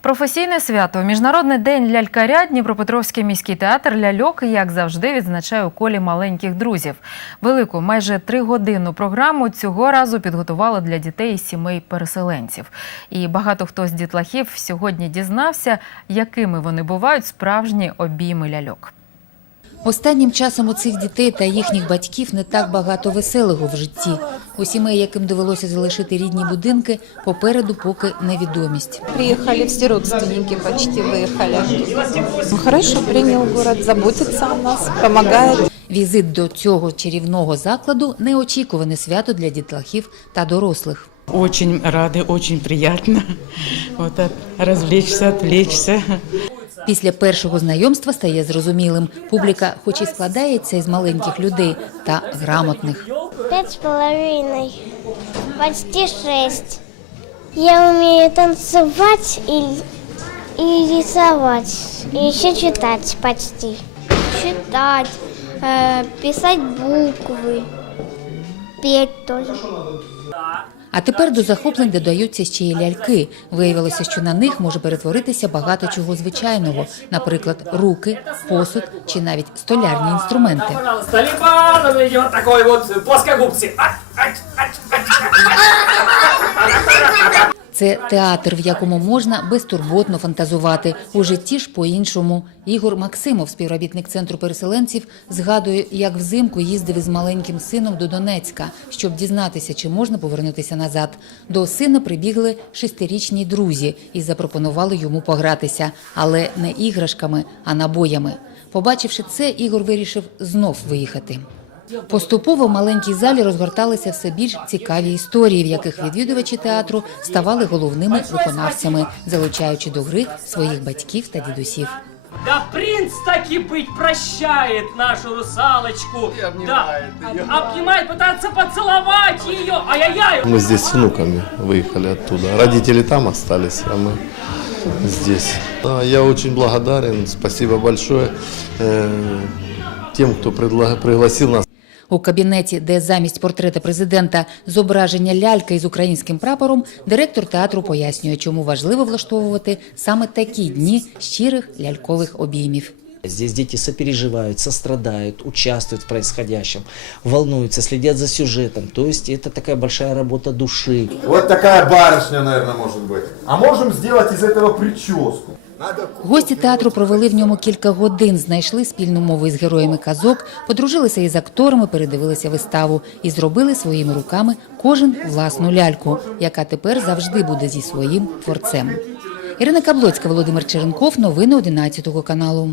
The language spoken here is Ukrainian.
Професійне свято Міжнародний день лялькаря Дніпропетровський міський театр ляльок, як завжди, відзначає у колі маленьких друзів. Велику, майже тригодинну програму цього разу підготували для дітей і сімей переселенців. І багато хто з дітлахів сьогодні дізнався, якими вони бувають справжні обійми ляльок. Останнім часом у цих дітей та їхніх батьків не так багато веселого в житті. У сімей, яким довелося залишити рідні будинки, попереду поки невідомість. Приехали все родственники, почти выехали. Ну, Хорошо принял город, заботится о нас, помогает. Візит до цього чарівного закладу неочікуване свято для дітлахів та дорослих. Очень рады, очень приятно. Вот развлечься, отвлечься. Після першого знайомства стає зрозумілим. Публіка, хоч і складається із маленьких людей та грамотних. Пять с половиной. Почти шесть. Я умею танцевать и, и рисовать. И еще читать почти. Читать, э, писать буквы, петь. А тепер до захоплень додаються ще й ляльки. Виявилося, що на них може перетворитися багато чого звичайного, наприклад, руки, посуд чи навіть столярні інструменти. Пожалуйста, такої от идет Це театр, в якому можна безтурботно фантазувати. У житті ж по-іншому. Ігор Максимов, співробітник центру переселенців, згадує, як взимку їздив із маленьким сином до Донецька, щоб дізнатися, чи можна повернутися назад. До сина прибігли шестирічні друзі і запропонували йому погратися, але не іграшками, а набоями. Побачивши це, Ігор вирішив знов виїхати. Поступово в маленькій залі розгорталися все більш цікаві історії, в яких відвідувачі театру ставали головними виконавцями, залучаючи до гри своїх батьків та дідусів. Да принц таки быть прощает нашу русалочку. да. Обнимает, пытается поцеловать ее. Ай-яй-яй. Мы здесь с внуками выехали оттуда. Родители там остались, а мы здесь. Да, я очень благодарен, спасибо большое э, тем, кто предла- пригласил нас. У кабінеті, де замість портрета президента зображення лялька із українським прапором, директор театру пояснює, чому важливо влаштовувати саме такі дні щирих лялькових обіймів. Здесь дети сопереживают, сострадают, участвуют в происходящем, волнуются, следят за сюжетом. То есть это такая большая работа души. Вот такая барышня, наверное, может быть. А можем сделать из этого прическу. Гості театру провели в ньому кілька годин, знайшли спільну мову із героями казок, подружилися із акторами, передивилися виставу і зробили своїми руками кожен власну ляльку, яка тепер завжди буде зі своїм творцем. Ірина Каблоцька, Володимир Черенков. Новини 11 каналу.